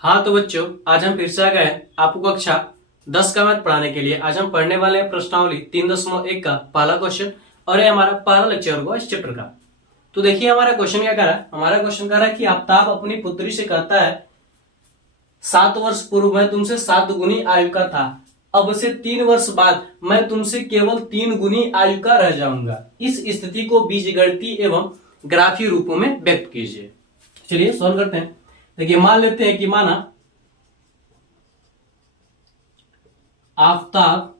हाँ तो बच्चों, आज हम फिर से आ गए हैं आपको कक्षा 10 का मैथ पढ़ाने के लिए। आज हम पढ़ने वाले हैं प्रश्नावली 3.1 का पहला क्वेश्चन और ये हमारा पहला लेक्चर होगा इस चैप्टर का। तो देखिए हमारा क्वेश्चन क्या कर रहा है। हमारा क्वेश्चन कर रहा है कि आफ्ताब अपनी पुत्री से कहता है 7 वर्ष पूर्व मैं तुमसे 7 गुनी आयु का था, अब से 3 वर्ष बाद मैं तुमसे केवल 3 गुनी आयु का रह जाऊंगा। इस स्थिति को बीजगणितीय एवं ग्राफीय रूपों में व्यक्त कीजिए। चलिए सॉल्व करते हैं। देखिए मान लेते हैं कि माना आफ्ताब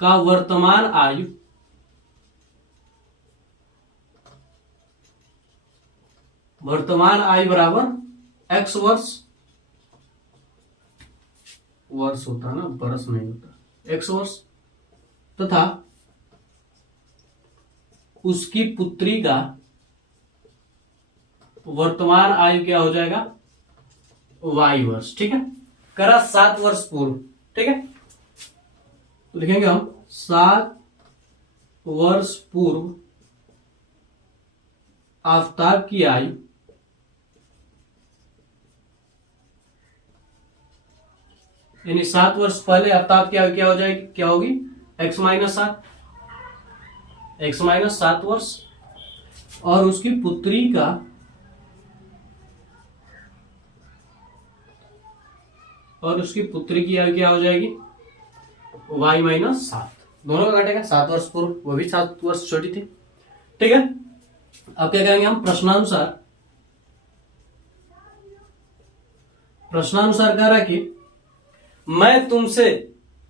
का वर्तमान आयु बराबर x वर्ष होता है ना, बरस नहीं होता, x वर्ष तथा उसकी पुत्री का वर्तमान आयु क्या हो जाएगा y वर्ष। ठीक है, करा 7 वर्ष पूर्व। ठीक है, तो लिखेंगे हम 7 वर्ष पूर्व आफ्ताब की आयु यानी 7 वर्ष पहले आफ्ताब की आयु क्या हो जाएगी, क्या होगी x माइनस 7 वर्ष और उसकी पुत्री का की आयु क्या हो जाएगी y माइनस 7। दोनों का घटेगा 7 वर्ष पूर्व, वो भी 7 वर्ष छोटी थी। ठीक है, अब क्या करेंगे हम प्रश्नानुसार कह रहा है कि मैं तुमसे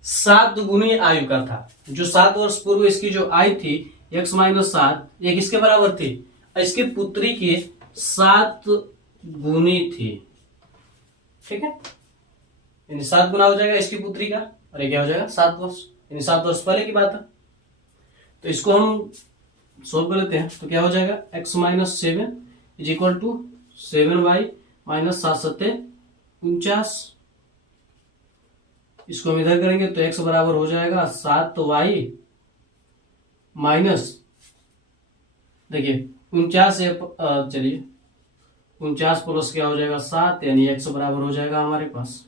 7 गुनी आयु का था। जो 7 वर्ष पूर्व इसकी जो आयु थी x माइनस 7, ये किसके बराबर थी, इसके पुत्री की 7 गुनी थी। ठीक है, यानी 7 गुना हो जाएगा इसकी पुत्री का और ये क्या हो जाएगा 7 वर्ष, यानी 7 वर्ष पहले की बात है। तो इसको हम सोल्व कर लेते हैं। तो क्या हो जाएगा x minus 7 is equal to 7y minus 7 सत्ते 49। इसको हम इधर करेंगे तो x बराबर हो जाएगा 7y माइनस, देखिए 49 से चलिए 49 प्लस क्या हो जाएगा 7, यानी x बराबर हो जाएगा हमारे पास,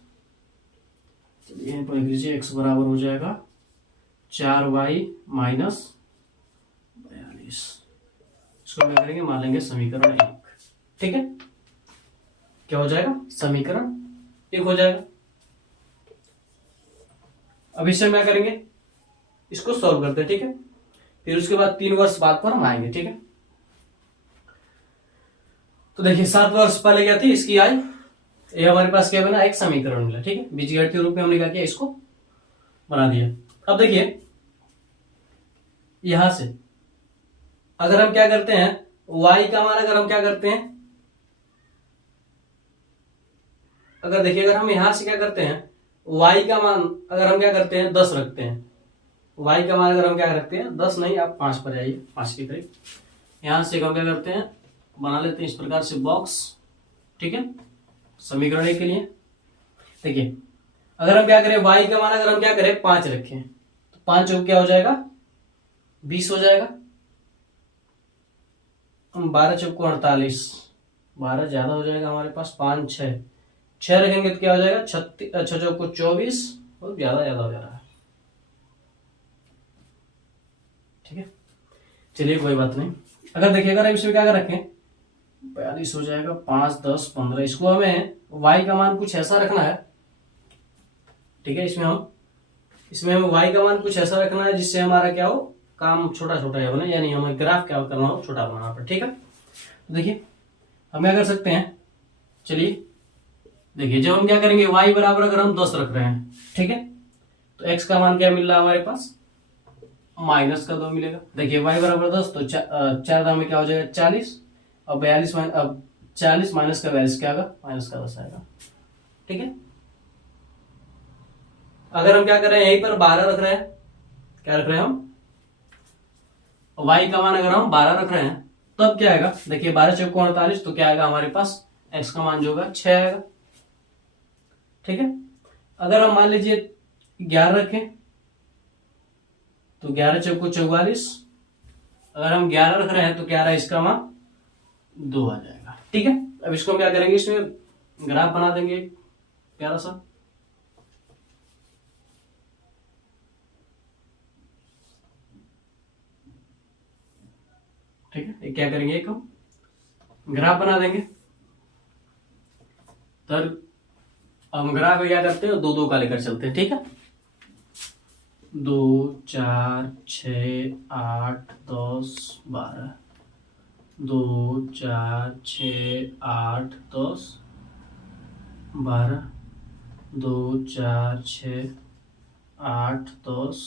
चलिए यहीं पर लिख लीजिए x बराबर हो जाएगा 4y माइनस 42। इसको क्या करेंगे, मान लेंगे समीकरण 1। ठीक है, क्या हो जाएगा समीकरण 1 हो जाएगा। अब इससे क्या करेंगे, इसको सॉल्व करते हैं। ठीक है, फिर उसके बाद 3 वर्ष बाद पर हम आएंगे। ठीक है, तो देखिए 7 वर्ष पहले क्या थी इसकी आयु, ये हमारे पास क्या बना, एक समीकरण मिला। ठीक है, बीजगणितीय रूप में हमने क्या किया, इसको बना दिया। अब देखिए यहां से अगर हम क्या करते हैं y का मान, अगर हम क्या करते हैं, अगर देखिए अगर हम यहां से क्या करते हैं y का मान अगर हम क्या करते हैं 10 रखते हैं, y का मान अगर हम क्या रखते हैं 10 नहीं, आप 5 पर जाइए, 5 के करीब। यहां से हम क्या करते हैं, बना लेते हैं इस प्रकार से बॉक्स। ठीक है, समीकरण 1 के लिए देखिए अगर हम क्या करें y का मान अगर हम क्या करें 5 रखें तो 5 चौक क्या हो जाएगा 20 हो जाएगा। हम 12 चौक को 48, 12 ज्यादा हो जाएगा हमारे पास, 5 6 रखेंगे तो क्या हो जाएगा 36, 6 चौक को 24, बहुत ज्यादा हो जा रहा है। ठीक है, चलिए कोई बात नहीं। अगर देखिए अगर हम इसमें क्या रखें 42 हो जाएगा, 5 10 15। इसको हमें y का मान कुछ ऐसा रखना है। ठीक है, इसमें हमें y का मान कुछ ऐसा रखना है जिससे हमारा क्या हो, काम छोटा छोटा बने, यानी हमें ग्राफ क्या करना हो, छोटा बनाना पड़े। ठीक है, तो देखिए हम क्या कर सकते हैं, चलिए देखिए जब हम क्या करेंगे y बराबर अगर हम 10 रख रहे हैं, ठीक है, तो x का मान क्या मिल रहा है हमारे पास माइनस का 2 मिलेगा। देखिए y बराबर 10 तो 4 दाम में क्या हो जाएगा 40 और 42 अब 40 माइनस का 42 क्या आएगा माइनस का 10 आएगा। ठीक है, अगर हम क्या कर रहे हैं यहीं पर 12 रख रहे हैं, क्या रख रहे हैं हम y का मान अगर हम 12 रख रहे हैं तब क्या आएगा, देखिए 12 चौक को 48 तो क्या आएगा हमारे पास x का मान जो होगा 6 आएगा। ठीक है, अगर हम मान लीजिए 11 रखें तो 11 चौक को 44, अगर हम 11 रख रहे हैं तो क्या रहा इसका मान 2 आ जाएगा। ठीक है, अब इसको हम क्या करेंगे, इसमें ग्राफ बना देंगे एक प्यारा सा। ठीक है, एक क्या करेंगे, एक हम ग्राफ बना देंगे। तो हम ग्राफ क्या करते हैं, दो दो का लेकर चलते हैं। ठीक है, 2 4 6 8 10 12, 2 4 6 8 10 12, 2 4 6 8 10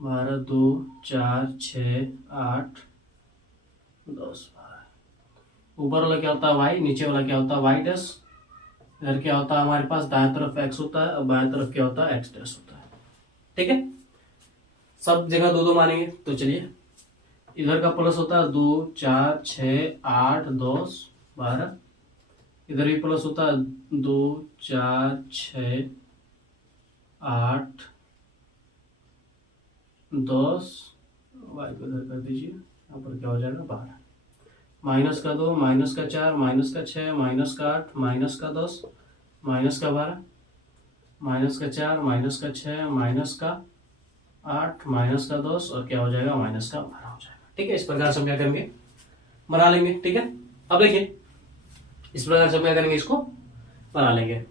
12, 2 4 6 8 10 12। ऊपर वाला क्या होता है y, नीचे वाला क्या होता है y डैश। इधर क्या होता है हमारे पास, दाएं तरफ x होता है और बाएं तरफ क्या होता है x डैश होता है। ठीक है, सब जगह दो दो मानेंगे। तो चलिए, इधर का प्लस होता है 2 4 6 8 10 12, इधर भी प्लस होता है 2 4 6 8 10, वाई को इधर कर दीजिए, यहाँ पर क्या हो जाएगा 12, माइनस का 2 माइनस का 4 माइनस का 6 माइनस का 8 माइनस का 10 माइनस का 12 माइनस का 4 माइनस का 6 माइनस का 8 माइनस का 10 और क्या हो जाएगा, माइनस का 12 हो जाएगा। ठीक है, इस प्रकार से हम क्या करेंगे, बना लेंगे। ठीक है, अब देखिए इस प्रकार से हम क्या करेंगे, इसको बना लेंगे।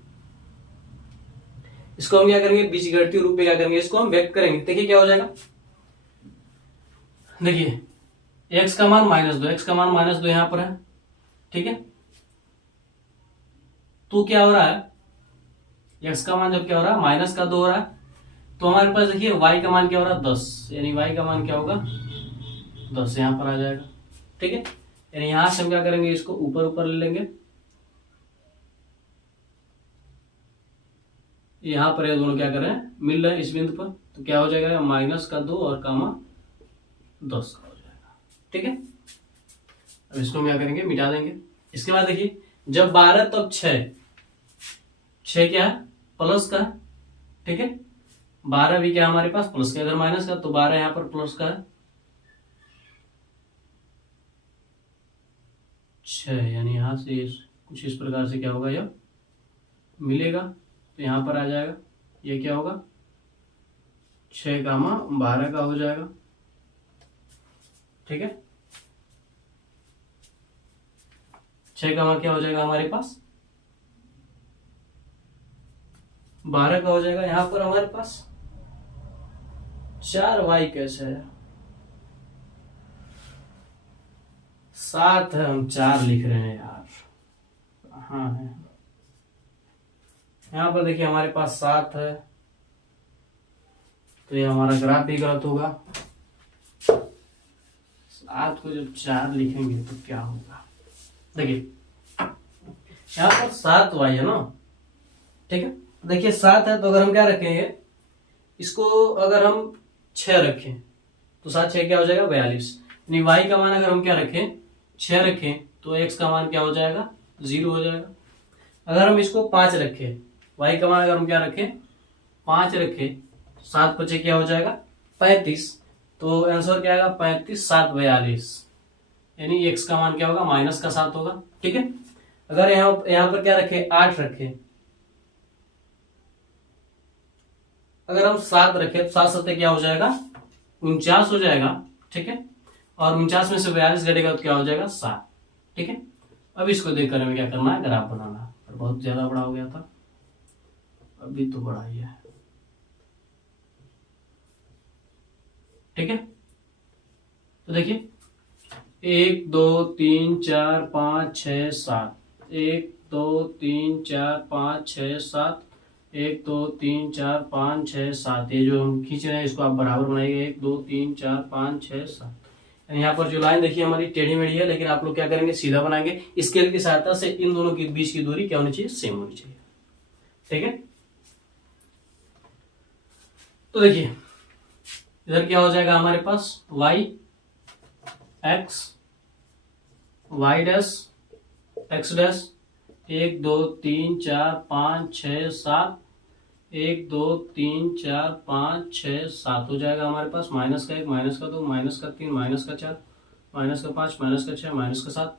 इसको हम क्या करेंगे, बीजगणितीय रूप में क्या करेंगे, इसको हम व्यक्त करेंगे। देखिए क्या हो जाएगा, देखिए x का मान -2, x का मान -2 यहां पर है। ठीक है, तो क्या हो रहा है, x का मान जब क्या हो रहा है, -2 हो रहा है, तो हमारे पास देखिए y का मान क्या हो रहा है 10, यानी y का मान क्या होगा 10 यहां पर आ जाएगा। ठीक है, यानी यहां से हम क्या करेंगे, इसको ऊपर ऊपर ले लेंगे, यहां पर ये दोनों क्या कर रहे हैं, मिल रहे हैं इस बिंदु पर, तो क्या हो जाएगा -2 और कामा 10 का हो जाएगा। ठीक है, अब इसको हम क्या करेंगे, मिटा देंगे। इसके बाद देखिए जब 12 तब 6 क्या है, प्लस का। ठीक है, 12 भी क्या हमारे पास प्लस का, अगर माइनस का तो 12 यहां पर प्लस का है 6, यानी यहां से कुछ इस प्रकार से क्या होगा, यह मिलेगा, तो यहां पर आ जाएगा, ये क्या होगा 6 कामा 12 का हो जाएगा। ठीक है, 6 कामा क्या हो जाएगा हमारे पास 12 का हो जाएगा। यहां पर हमारे पास 4y कैसे है, 7 है, हम 4 लिख रहे हैं यार, कहाँ है, यहां पर देखिए हमारे पास 7 है, तो ये हमारा ग्राफ भी गलत होगा। 7 को जब 4 लिखेंगे तो क्या होगा, देखिए यहाँ पर 7y है ना। ठीक है, देखिए 7 है, तो अगर हम क्या रखेंगे, इसको अगर हम 6 रखें तो 7 6 क्या हो जाएगा 42, यानी y का मान अगर हम क्या रखें 6 रखें तो x का मान क्या हो जाएगा 0 हो जाएगा। अगर हम इसको 5 रखें, y का मान अगर हम क्या रखें 5 रखें, 7 5 क्या हो जाएगा 35, तो आंसर क्या आएगा 35 7 42, यानी x का मान क्या होगा -7 होगा। ठीक है, अगर यहाँ पर क्या रखें 8 रखें, अगर हम 7 रखें तो 7 7 क्या हो जाएगा 49 हो जाएगा। ठीक है, और 49 में से 42 घटेगा तो क्या हो जाएगा 7। ठीक है, अब इसको देखकर हमें क्या करना है, ग्राफ बनाना। पर बहुत ज्यादा बड़ा हो गया था, अभी तो बड़ा ही है। ठीक है, तो देखिए 1 2 3 4 5 6 7, 1 2 3 4 5 6 7, 1 2 3 4 5 6 7, ये जो हम खींच रहे हैं इसको आप बराबर बनाइए, 1 2 3 4 5 6 7। यहाँ पर जो लाइन देखिए हमारी टेढ़ी मेढ़ी है, लेकिन आप लोग क्या करेंगे सीधा बनाएंगे। स्केल की सहायता से इन दोनों के बीच की दूरी क्या होनी चाहिए, सेम होनी चाहिए। ठीक है, तो देखिए इधर क्या हो जाएगा हमारे पास y x y dash x dash 1 2 3 4 5 6 7, 1 2 3 4 5 6 7 हो जाएगा हमारे पास, -1 -2 -3 -4 -5 -6 -7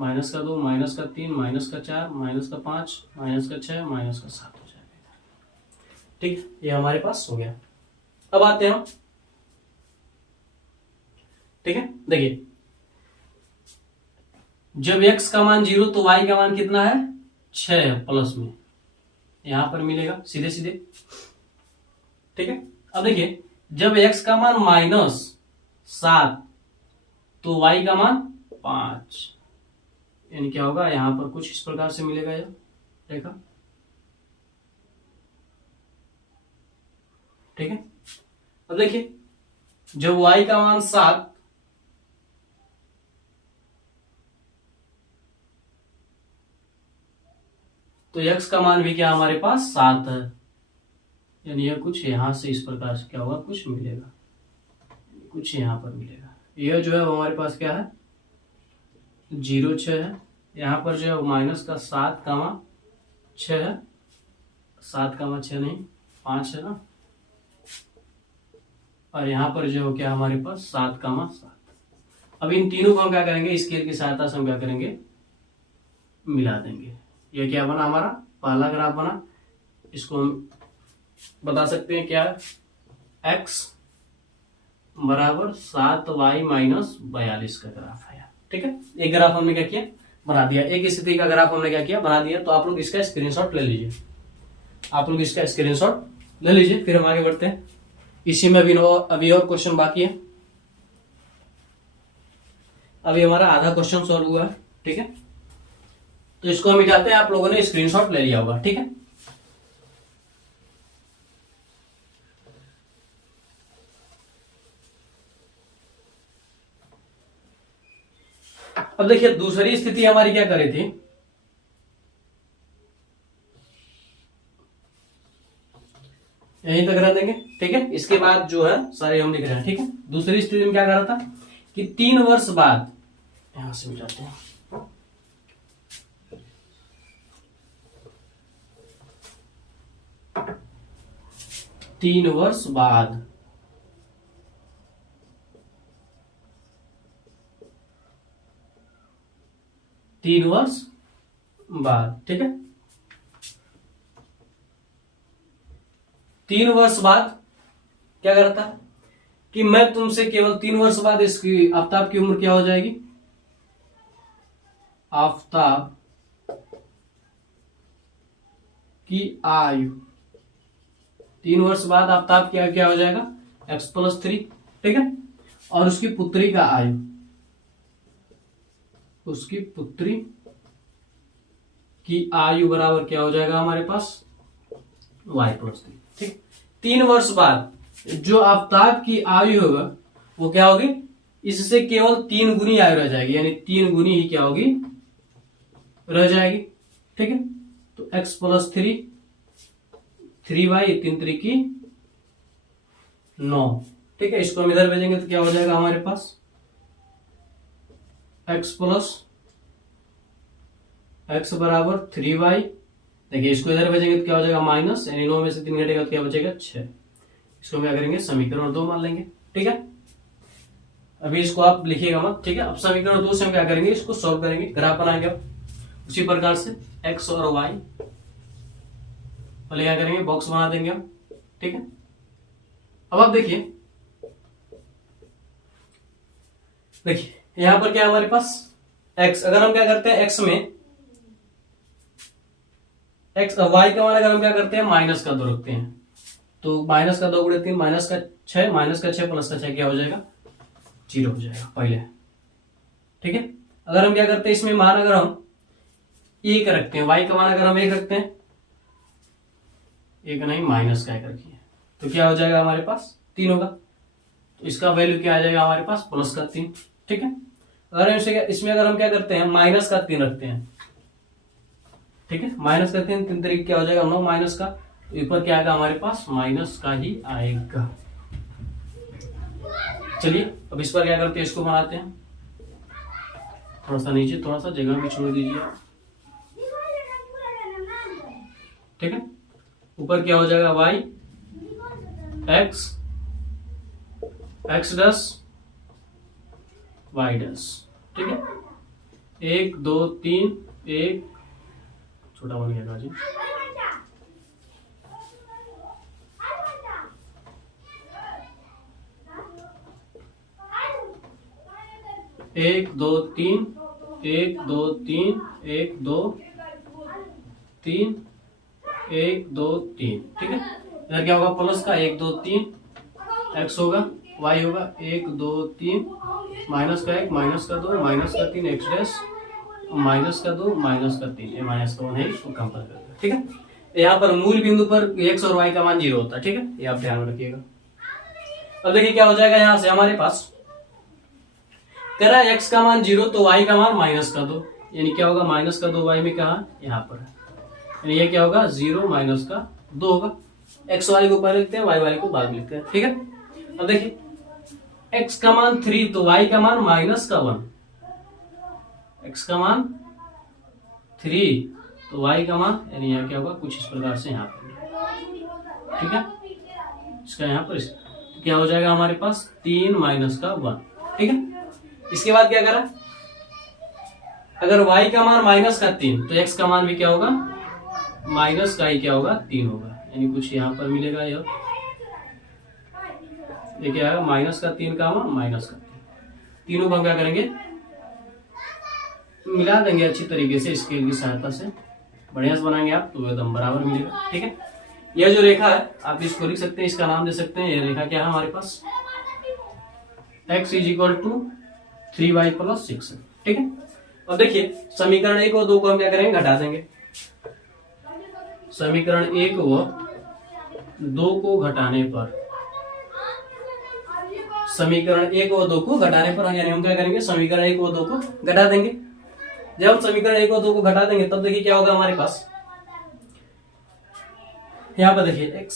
माइनस का 2, माइनस का 3, माइनस का 4, माइनस का 5, माइनस का 6, माइनस का 7 हो जाएगा। ठीक है, ये हमारे पास हो गया। अब आते हैं हम, ठीक है, देखिए जब x का मान 0 तो y का मान कितना है 6 है प्लस में, यहां पर मिलेगा सीधे सीधे। ठीक है, अब देखिए जब x का मान -7 तो y का मान 5, यानी क्या होगा, यहां पर कुछ इस प्रकार से मिलेगा यह रेखा। ठीक है, अब देखिए जब y का मान 7 तो x का मान भी क्या हमारे पास 7 है, यानी यह कुछ यहां से इस प्रकार से क्या होगा, कुछ मिलेगा, कुछ यहां पर मिलेगा। यह जो है वो हमारे पास क्या है 0, 6 है, यहां पर जो है माइनस का 7 कामा 6 है, 7 कामा 6 नहीं 5 है ना, और यहां पर जो है क्या हमारे पास 7 कामा 7। अब इन तीनों को हम क्या करेंगे, स्केल की सहायता से हम क्या करेंगे, मिला देंगे। यह क्या बना हमारा पहला ग्राफ बना, इसको हम बता सकते हैं क्या, x बराबर 7y माइनस 42 का ग्राफ है। ठीक है, एक ग्राफ हमने क्या किया बना दिया, एक स्थिति का ग्राफ हमने क्या किया बना दिया। तो आप लोग इसका स्क्रीनशॉट ले लीजिए, आप लोग इसका स्क्रीनशॉट ले लीजिए, फिर हम आगे बढ़ते हैं। इसी में अभी और क्वेश्चन बाकी है, अभी हमारा आधा क्वेश्चन सॉल्व हुआ है। ठीक है, तो इसको हम मिटाते हैं, आप लोगों ने स्क्रीनशॉट ले लिया होगा। ठीक है, अब देखिए दूसरी स्थिति हमारी क्या करी थी, यहीं तक रह देंगे। ठीक है, इसके बाद जो है सारे हम लिख रहे हैं। ठीक है, दूसरी स्थिति में क्या कर रहा था कि 3 वर्ष बाद, यहां से मिटाते हैं, 3 वर्ष बाद 3 वर्ष बाद, ठीक है, 3 वर्ष बाद क्या करता कि मैं तुमसे केवल 3 वर्ष बाद इसकी आफ्ताब की उम्र क्या हो जाएगी, आफ्ताब की आयु, 3 वर्ष बाद आफ्ताब की आयु क्या हो जाएगा x+3। ठीक है, और उसकी पुत्री का आयु, उसकी पुत्री की आयु बराबर क्या हो जाएगा हमारे पास y+3। ठीक, 3 वर्ष बाद जो आफ्ताब की आयु होगा वो क्या होगी, इससे केवल 3 गुनी आयु रह जाएगी, यानी 3 गुनी ही क्या होगी रह जाएगी। ठीक है, तो x+3 3y 3 की 9। ठीक है, इसको हम इधर भेजेंगे तो क्या हो जाएगा हमारे पास x बराबर 3y। देखिए इसको इधर भेजेंगे तो क्या हो जाएगा माइनस, यानी 9 में से 3 घटेगा तो क्या बचेगा 6। इसको हम क्या करेंगे समीकरण 2 मान लेंगे। ठीक है, अभी इसको आप लिखिएगा मत। ठीक है, अब समीकरण 2 से हम क्या करेंगे, इसको सॉल्व करेंगे, ग्राफ बनाएंगे। अब उसी प्रकार से x और y पहले क्या करेंगे बॉक्स बना देंगे हम। ठीक है, अब आप देखिए यहां पर क्या है हमारे पास x, अगर हम क्या करते हैं x में x y का मान अगर हम क्या करते हैं माइनस का 2 रखते हैं तो माइनस का 2 गुणे 3 माइनस का 6, माइनस का 6 प्लस का 6 क्या हो जाएगा 0 हो जाएगा पहले। ठीक है, अगर हम क्या करते हैं इसमें मान अगर हम 1 रखते हैं, y का मान अगर हम 1 रखते हैं, 1 नहीं माइनस का 1 रखिए तो क्या हो जाएगा हमारे पास 3 होगा, तो इसका वैल्यू क्या आ जाएगा हमारे पास प्लस का 3। ठीक है, अगर इसमें अगर हम क्या करते हैं माइनस का 3 रखते हैं, ठीक है, माइनस का 3 तरीके क्या हो जाएगा 9 माइनस का, तो ऊपर क्या आएगा हमारे पास माइनस का ही आएगा। चलिए अब इस पर क्या करते हैं, इसको बनाते हैं, थोड़ा सा नीचे थोड़ा सा जगह भी छोड़ दीजिए। ठीक है, ऊपर क्या हो जाएगा y x x डस y डस। ठीक है, 1 2 3 1 छोटा बन गया जी। 1 2 3 1 2 3 1 2 3 1 2 3, ठीक है। इधर क्या होगा प्लस का 1 2 3 x होगा, y होगा 1 2 3 माइनस का 1 माइनस का 2 माइनस का 3 x डैश माइनस का 2 माइनस का 3, ये माइनस का 1 है, इसको कंपेयर करते हैं, ठीक है। यहाँ पर मूल बिंदु पर x और y का मान 0 होता है, ठीक है, ये आप ध्यान में रखिएगा। अब देखिए क्या हो जाएगा, यहाँ से हमारे पास कह रहा है x का मान 0 तो y का मान माइनस का 2, यानी क्या होगा माइनस का 2 y में कहा यहाँ पर है, यानी ये क्या होगा 0 माइनस का 2 होगा। x वाले को पहले लिखते हैं, y वाले को बाद में लिखते हैं, ठीक है। अब देखिए x का मान 3 तो y का मान माइनस का 1, x का मान 3 तो y का मान यानी यहाँ क्या होगा कुछ इस प्रकार से यहाँ पर, ठीक है, इसका यहाँ पर तो क्या हो जाएगा हमारे पास 3 माइनस का 1, ठीक है। इसके बाद क्या करा, अगर y का मान माइनस का 3 तो x का मान भी क्या होगा माइनस का ही क्या होगा 3 होगा, यानी कुछ यहाँ पर मिलेगा, यह क्या आएगा माइनस का 3 का मान माइनस का 3, तीनों को हम क्या करेंगे मिला देंगे अच्छी तरीके से स्केल की सहायता से, बढ़िया से बनाएंगे आप तो एकदम बराबर मिलेगा, ठीक है। यह जो रेखा है आप इसको लिख सकते हैं, इसका नाम दे सकते हैं, यह रेखा क्या है हमारे पास x is equal to 3y plus 6, ठीक है। अब देखिए समीकरण 1 और 2 को हम क्या करेंगे घटा देंगे, समीकरण 1 व 2 को घटाने पर, समीकरण 1 और 2 को घटाने पर यानी हम क्या करेंगे समीकरण 1 और 2 को घटा देंगे। जब हम समीकरण 1 और 2 को घटा देंगे तब देखिए क्या होगा हमारे पास, यहाँ पर देखिए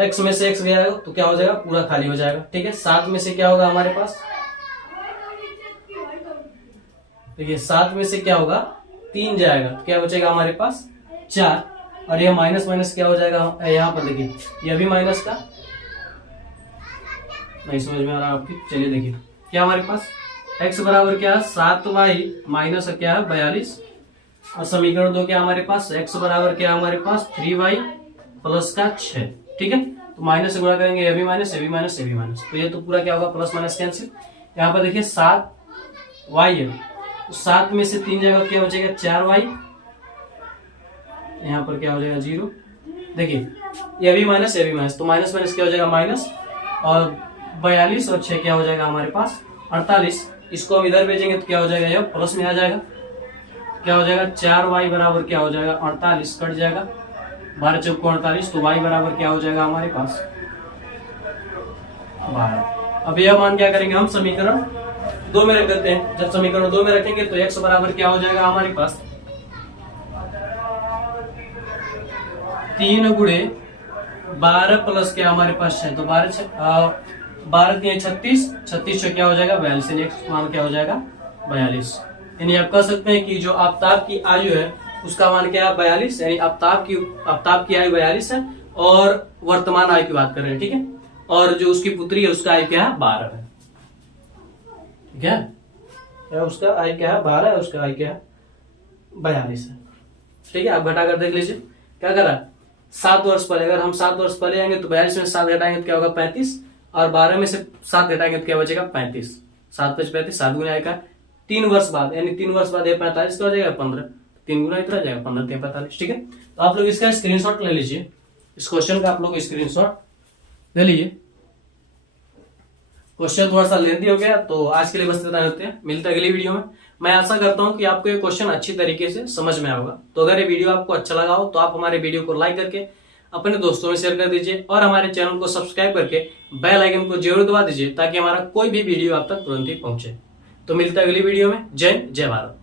x में से x गया तो क्या हो जाएगा पूरा खाली हो जाएगा, ठीक है। 7 में से क्या होगा हमारे पास, देखिए 7 में से क्या होगा 3 जाएगा तो क्या बचेगा हमारे पास 4, और यह माइनस माइनस क्या हो जाएगा यहाँ पर देखिए यह भी माइनस का, नहीं समझ में आ रहा आपकी, चलिए देखिए क्या हमारे पास x बराबर क्या है 7y माइनस क्या है 42, और समीकरण 2 क्या हमारे पास x बराबर क्या हमारे पास 3y प्लस का 6, ठीक है। तो माइनस से गुणा करेंगे ये भी माइनस ये भी माइनस ये भी माइनस, तो ये तो पूरा क्या होगा प्लस माइनस कैंसिल। यहाँ पर देखिए 7y है तो 7 में से 3 जाएगा क्या बचेगा 4y, यहाँ पर क्या हो जाएगा 0, देखिए ये भी माइनस ये भी माइनस, तो माइनस माइनस क्या हो जाएगा माइनस, और 42 और 6 क्या हो जाएगा हमारे पास 48, इसको हम इधर भेजेंगे तो क्या हो जाएगा यह प्लस में आ जाएगा, क्या हो जाएगा 4y बराबर क्या हो जाएगा 48, कट जाएगा 12 चौक को 48, तो y बराबर क्या हो जाएगा हमारे पास 12। अब यह मान क्या करेंगे हम समीकरण 2 में रख देते हैं, जब समीकरण 2 में रखेंगे तो x बराबर क्या हो जाएगा हमारे पास 3 गुणे 12 प्लस क्या हमारे पास 6, तो 12 3 36, 36 से क्या हो जाएगा 42, नेक्स्ट मान क्या हो जाएगा 42, यानी आप कह सकते हैं कि जो आफ्ताब की आयु है उसका मान क्या है 42, यानी आफ्ताब की आयु 42 है, और वर्तमान आयु की बात कर रहे हैं, ठीक है, और जो उसकी पुत्री है उसका आयु क्या है 12 है, ठीक है, क्या उसका आयु क्या है 12 है, उसका आयु क्या है 42 है, ठीक है। आप घटा कर देख लीजिए क्या कर रहा है 7 वर्ष पहले, अगर हम 7 वर्ष पहले आएंगे तो 42 में 7 घटाएंगे तो क्या होगा 35, और 12 में से 7 घटाएंगे तो क्या बचेगा 35, 7 5 35, 7 गुना आएगा 3 वर्ष बाद, यानी 3 वर्ष बाद ये 45 का हो जाएगा 15, 3 गुना इतना जाएगा 15 3 45, ठीक है। तो आप लोग इसका स्क्रीनशॉट ले लीजिए, इस क्वेश्चन का आप लोग स्क्रीनशॉट ले लीजिए। क्वेश्चन थोड़ा सा लेंथी हो गया तो आज के लिए बस इतना होते हैं, मिलते हैं अगली वीडियो में। मैं आशा करता हूं कि आपको ये क्वेश्चन अच्छी तरीके से समझ में आएगा। तो अगर ये वीडियो आपको अच्छा लगा हो तो आप हमारे वीडियो को लाइक करके अपने दोस्तों में शेयर कर दीजिए, और हमारे चैनल को सब्सक्राइब करके बेल आइकन को जरूर दबा दीजिए ताकि हमारा कोई भी वीडियो आप तक तुरंत ही पहुंचे। तो मिलता है अगली वीडियो में। जय भारत।